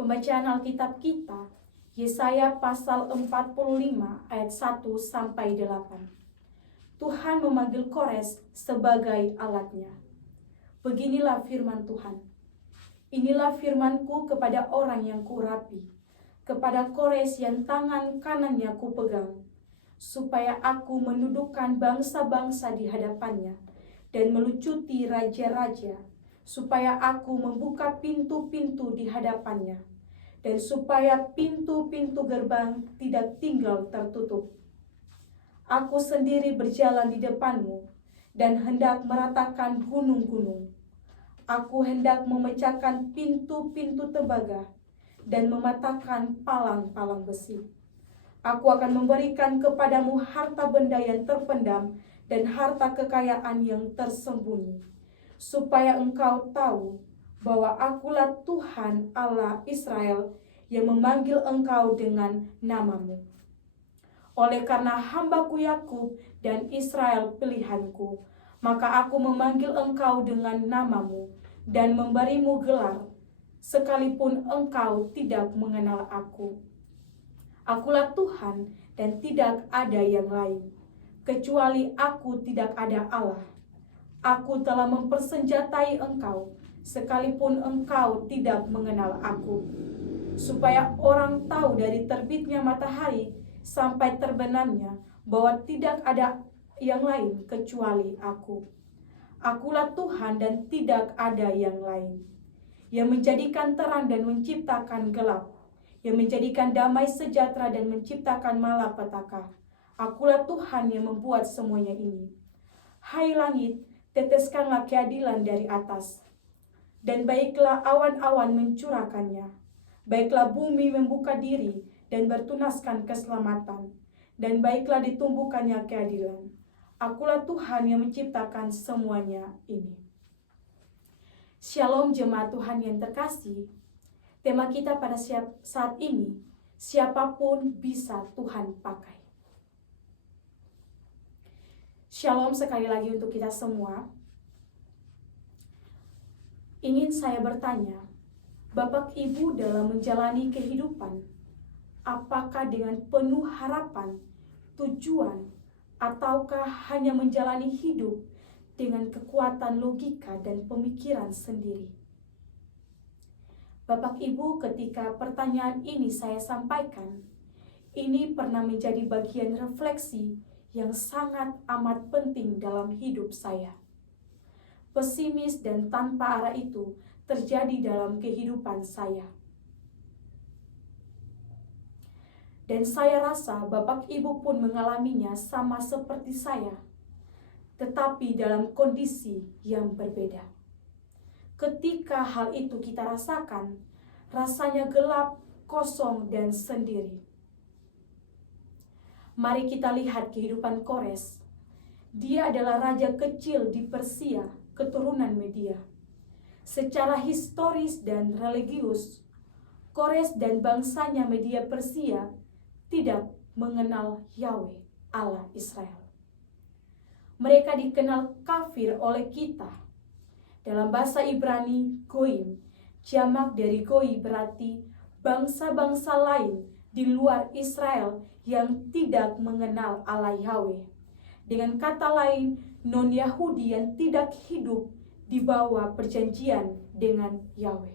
Pembacaan Alkitab kita, Yesaya pasal 45 ayat 1 sampai 8. Tuhan memanggil Kores sebagai alatnya. Beginilah firman Tuhan. Inilah firmanku kepada orang yang kuurapi, kepada Kores yang tangan kanannya kupegang, supaya aku mendudukkan bangsa-bangsa di hadapannya dan melucuti raja-raja, supaya aku membuka pintu-pintu di hadapannya, dan supaya pintu-pintu gerbang tidak tinggal tertutup. Aku sendiri berjalan di depanmu dan hendak meratakan gunung-gunung. Aku hendak memecahkan pintu-pintu tembaga dan mematahkan palang-palang besi. Aku akan memberikan kepadamu harta benda yang terpendam dan harta kekayaan yang tersembunyi, supaya engkau tahu bahwa akulah Tuhan Allah Israel yang memanggil engkau dengan namamu. Oleh karena hambaku Yakub dan Israel pilihanku, maka aku memanggil engkau dengan namamu dan memberimu gelar, sekalipun engkau tidak mengenal aku. Akulah Tuhan dan tidak ada yang lain, kecuali aku tidak ada Allah. Aku telah mempersenjatai engkau, sekalipun engkau tidak mengenal aku, supaya orang tahu dari terbitnya matahari sampai terbenamnya bahwa tidak ada yang lain kecuali aku. Akulah Tuhan dan tidak ada yang lain, yang menjadikan terang dan menciptakan gelap, yang menjadikan damai sejahtera dan menciptakan malapetaka. Akulah Tuhan yang membuat semuanya ini. Hai langit, teteskanlah keadilan dari atas, dan baiklah awan-awan mencurahkannya. Baiklah bumi membuka diri dan bertunaskan keselamatan, dan baiklah ditumbuhkannya keadilan. Akulah Tuhan yang menciptakan semuanya ini. Shalom jemaat Tuhan yang terkasih. Tema kita pada saat ini, siapapun bisa Tuhan pakai. Shalom sekali lagi untuk kita semua. Ingin saya bertanya, Bapak Ibu dalam menjalani kehidupan, apakah dengan penuh harapan, tujuan, ataukah hanya menjalani hidup dengan kekuatan logika dan pemikiran sendiri? Bapak Ibu, ketika pertanyaan ini saya sampaikan, ini pernah menjadi bagian refleksi yang sangat amat penting dalam hidup saya. Pesimis dan tanpa arah itu terjadi dalam kehidupan saya. Dan saya rasa Bapak Ibu pun mengalaminya sama seperti saya, tetapi dalam kondisi yang berbeda. Ketika hal itu kita rasakan, rasanya gelap, kosong, dan sendiri. Mari kita lihat kehidupan Kores. Dia adalah raja kecil di Persia, keturunan Media. Secara historis dan religius, Kores dan bangsanya Media Persia tidak mengenal Yahweh, Allah Israel. Mereka dikenal kafir oleh kita. Dalam bahasa Ibrani, goim, jamak dari goi berarti bangsa-bangsa lain di luar Israel yang tidak mengenal Allah Yahweh. Dengan kata lain, non-Yahudi yang tidak hidup di bawah perjanjian dengan Yahweh.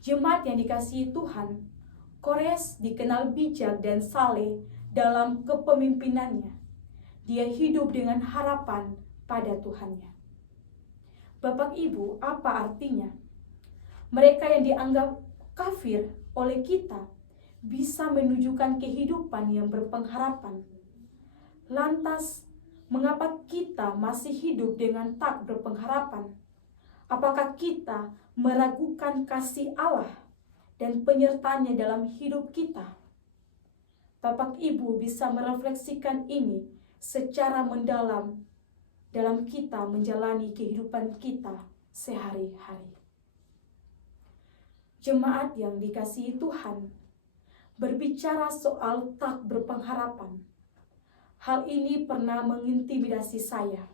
Jemaat yang dikasihi Tuhan, Kores dikenal bijak dan saleh dalam kepemimpinannya. Dia hidup dengan harapan pada Tuhannya. Bapak Ibu, apa artinya? Mereka yang dianggap kafir oleh kita bisa menunjukkan kehidupan yang berpengharapan. Lantas, mengapa kita masih hidup dengan tak berpengharapan? Apakah kita meragukan kasih Allah dan penyertanya dalam hidup kita? Bapak Ibu bisa merefleksikan ini secara mendalam dalam kita menjalani kehidupan kita sehari-hari. Jemaat yang dikasihi Tuhan, berbicara soal tak berpengharapan, hal ini pernah mengintimidasi saya,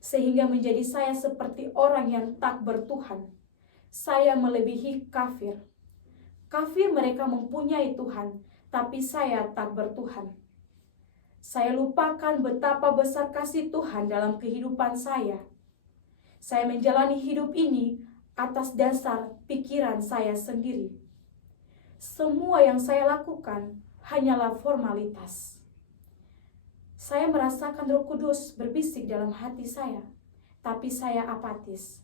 sehingga menjadi saya seperti orang yang tak bertuhan, saya melebihi kafir. Kafir mereka mempunyai Tuhan, tapi saya tak bertuhan. Saya lupakan betapa besar kasih Tuhan dalam kehidupan saya. Saya menjalani hidup ini atas dasar pikiran saya sendiri. Semua yang saya lakukan hanyalah formalitas. Saya merasakan Roh Kudus berbisik dalam hati saya, tapi saya apatis.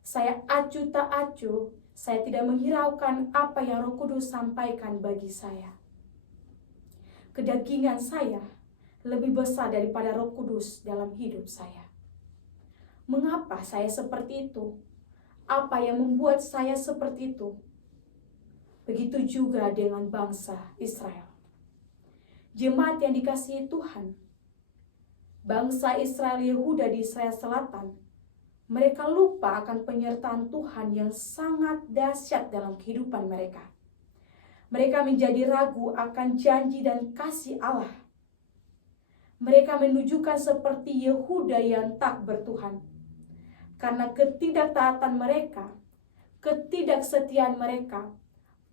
Saya acuh tak acuh, saya tidak menghiraukan apa yang Roh Kudus sampaikan bagi saya. Kedagingan saya lebih besar daripada Roh Kudus dalam hidup saya. Mengapa saya seperti itu? Apa yang membuat saya seperti itu? Begitu juga dengan bangsa Israel. Jemaat yang dikasihi Tuhan, bangsa Israel Yehuda di Israel Selatan, mereka lupa akan penyertaan Tuhan yang sangat dahsyat dalam kehidupan mereka. Mereka menjadi ragu akan janji dan kasih Allah. Mereka menunjukkan seperti Yehuda yang tak bertuhan. Karena ketidaktaatan mereka, ketidaksetiaan mereka,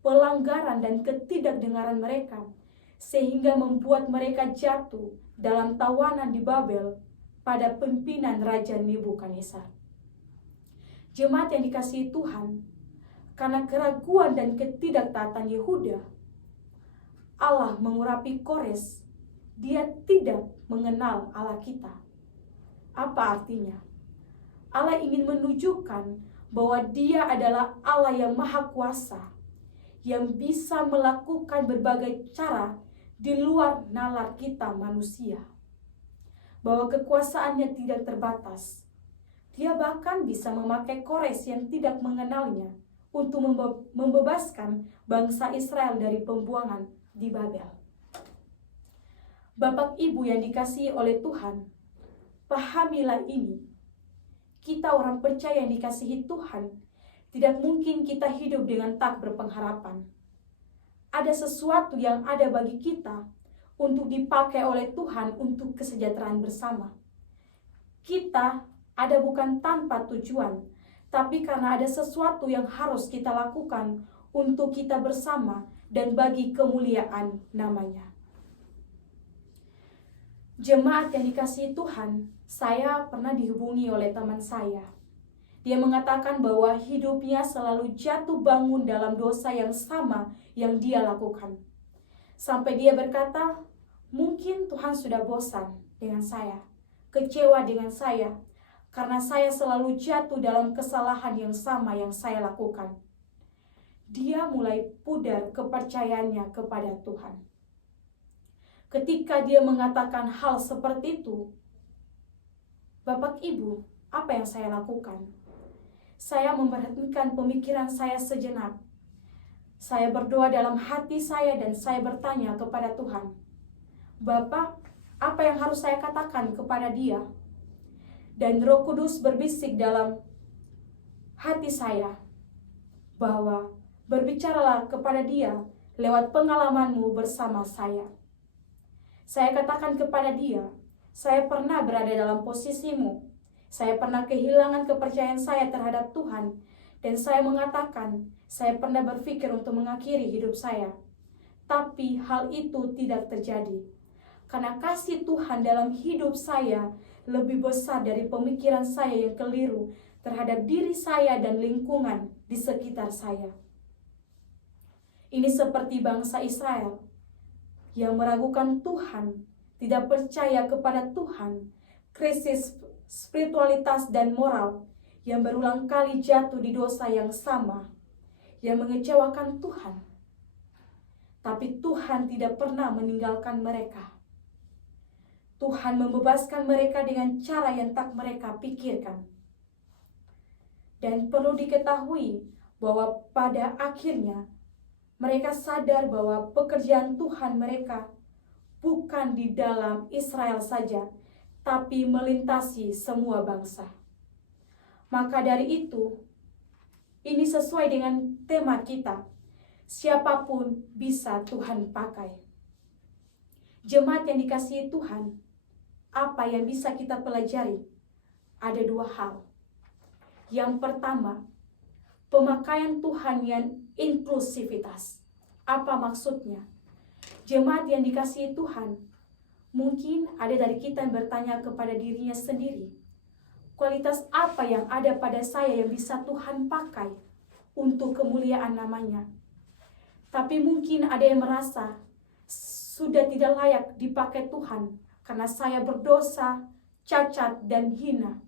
pelanggaran dan ketidakdengaran mereka, sehingga membuat mereka jatuh dalam tawanan di Babel pada pimpinan Raja Nebukadnezar. Jemaat yang dikasihi Tuhan, karena keraguan dan ketidaktaatan Yehuda, Allah mengurapi Kores. Dia tidak mengenal Allah kita. Apa artinya? Allah ingin menunjukkan bahwa Dia adalah Allah yang maha kuasa, yang bisa melakukan berbagai cara di luar nalar kita manusia. Bahwa kekuasaannya tidak terbatas. Dia bahkan bisa memakai Kores yang tidak mengenalnya untuk membebaskan bangsa Israel dari pembuangan di Babel. Bapak Ibu yang dikasihi oleh Tuhan, pahamilah ini. Kita orang percaya yang dikasihi Tuhan, tidak mungkin kita hidup dengan tak berpengharapan. Ada sesuatu yang ada bagi kita untuk dipakai oleh Tuhan untuk kesejahteraan bersama. Kita ada bukan tanpa tujuan, tapi karena ada sesuatu yang harus kita lakukan untuk kita bersama dan bagi kemuliaan namanya. Jemaat yang dikasihi Tuhan, saya pernah dihubungi oleh teman saya. Dia mengatakan bahwa hidupnya selalu jatuh bangun dalam dosa yang sama yang dia lakukan. Sampai dia berkata, mungkin Tuhan sudah bosan dengan saya, kecewa dengan saya, karena saya selalu jatuh dalam kesalahan yang sama yang saya lakukan. Dia mulai pudar kepercayaannya kepada Tuhan. Ketika dia mengatakan hal seperti itu, Bapak Ibu, apa yang saya lakukan? Saya memberhentikan pemikiran saya sejenak. Saya berdoa dalam hati saya dan saya bertanya kepada Tuhan, Bapak, apa yang harus saya katakan kepada dia? Dan Roh Kudus berbisik dalam hati saya bahwa berbicaralah kepada dia lewat pengalamanmu bersama saya. Saya katakan kepada dia, saya pernah berada dalam posisimu. Saya pernah kehilangan kepercayaan saya terhadap Tuhan. Dan saya mengatakan, saya pernah berpikir untuk mengakhiri hidup saya. Tapi hal itu tidak terjadi. Karena kasih Tuhan dalam hidup saya lebih besar dari pemikiran saya yang keliru terhadap diri saya dan lingkungan di sekitar saya. Ini seperti bangsa Israel yang meragukan Tuhan, tidak percaya kepada Tuhan, krisis spiritualitas dan moral yang berulang kali jatuh di dosa yang sama, yang mengecewakan Tuhan. Tapi Tuhan tidak pernah meninggalkan mereka. Tuhan membebaskan mereka dengan cara yang tak mereka pikirkan. Dan perlu diketahui bahwa pada akhirnya mereka sadar bahwa pekerjaan Tuhan mereka bukan di dalam Israel saja, tapi melintasi semua bangsa. Maka dari itu, ini sesuai dengan tema kita, siapapun bisa Tuhan pakai. Jemaat yang dikasihi Tuhan, apa yang bisa kita pelajari? Ada dua hal. Yang pertama, pemakaian Tuhan yang inklusivitas. Apa maksudnya? Jemaat yang dikasihi Tuhan, mungkin ada dari kita yang bertanya kepada dirinya sendiri, kualitas apa yang ada pada saya yang bisa Tuhan pakai untuk kemuliaan namanya? Tapi mungkin ada yang merasa sudah tidak layak dipakai Tuhan karena saya berdosa, cacat, dan hina.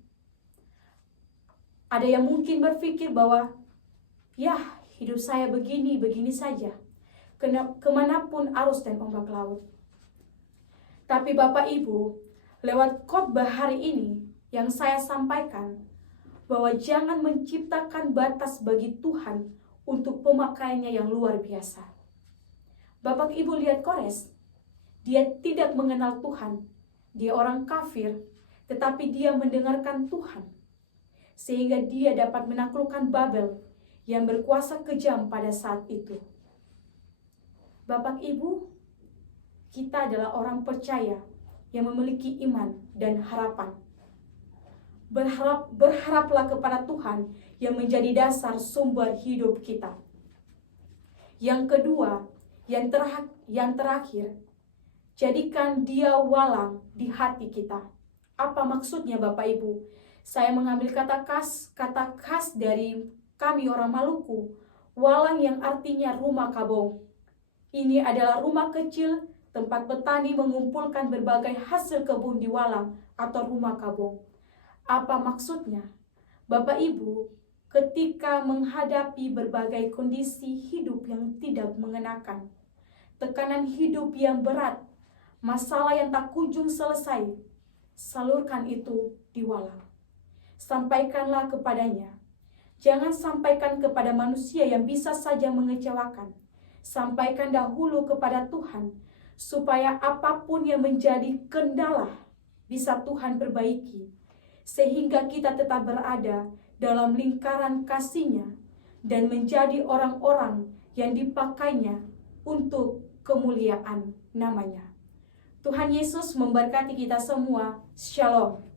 Ada yang mungkin berpikir bahwa, ya, hidup saya begini saja, kemanapun arus dan ombak laut. Tapi Bapak Ibu, lewat khotbah hari ini yang saya sampaikan, bahwa jangan menciptakan batas bagi Tuhan untuk pemakaiannya yang luar biasa. Bapak Ibu lihat Kores, dia tidak mengenal Tuhan, dia orang kafir, tetapi dia mendengarkan Tuhan, sehingga dia dapat menaklukkan Babel yang berkuasa kejam pada saat itu. Bapak Ibu, kita adalah orang percaya yang memiliki iman dan harapan. Berharaplah kepada Tuhan yang menjadi dasar sumber hidup kita. Yang kedua, yang terakhir, jadikan Dia walang di hati kita. Apa maksudnya Bapak Ibu? Saya mengambil kata khas dari kami orang Maluku, walang yang artinya rumah kabong. Ini adalah rumah kecil tempat petani mengumpulkan berbagai hasil kebun di walang atau rumah kabong. Apa maksudnya? Bapak Ibu, ketika menghadapi berbagai kondisi hidup yang tidak mengenakan, tekanan hidup yang berat, masalah yang tak kunjung selesai, salurkan itu di walang. Sampaikanlah kepadanya. Jangan sampaikan kepada manusia yang bisa saja mengecewakan. Sampaikan dahulu kepada Tuhan, supaya apapun yang menjadi kendala bisa Tuhan perbaiki, sehingga kita tetap berada dalam lingkaran kasih-Nya dan menjadi orang-orang yang dipakainya untuk kemuliaan namanya. Tuhan Yesus memberkati kita semua. Shalom.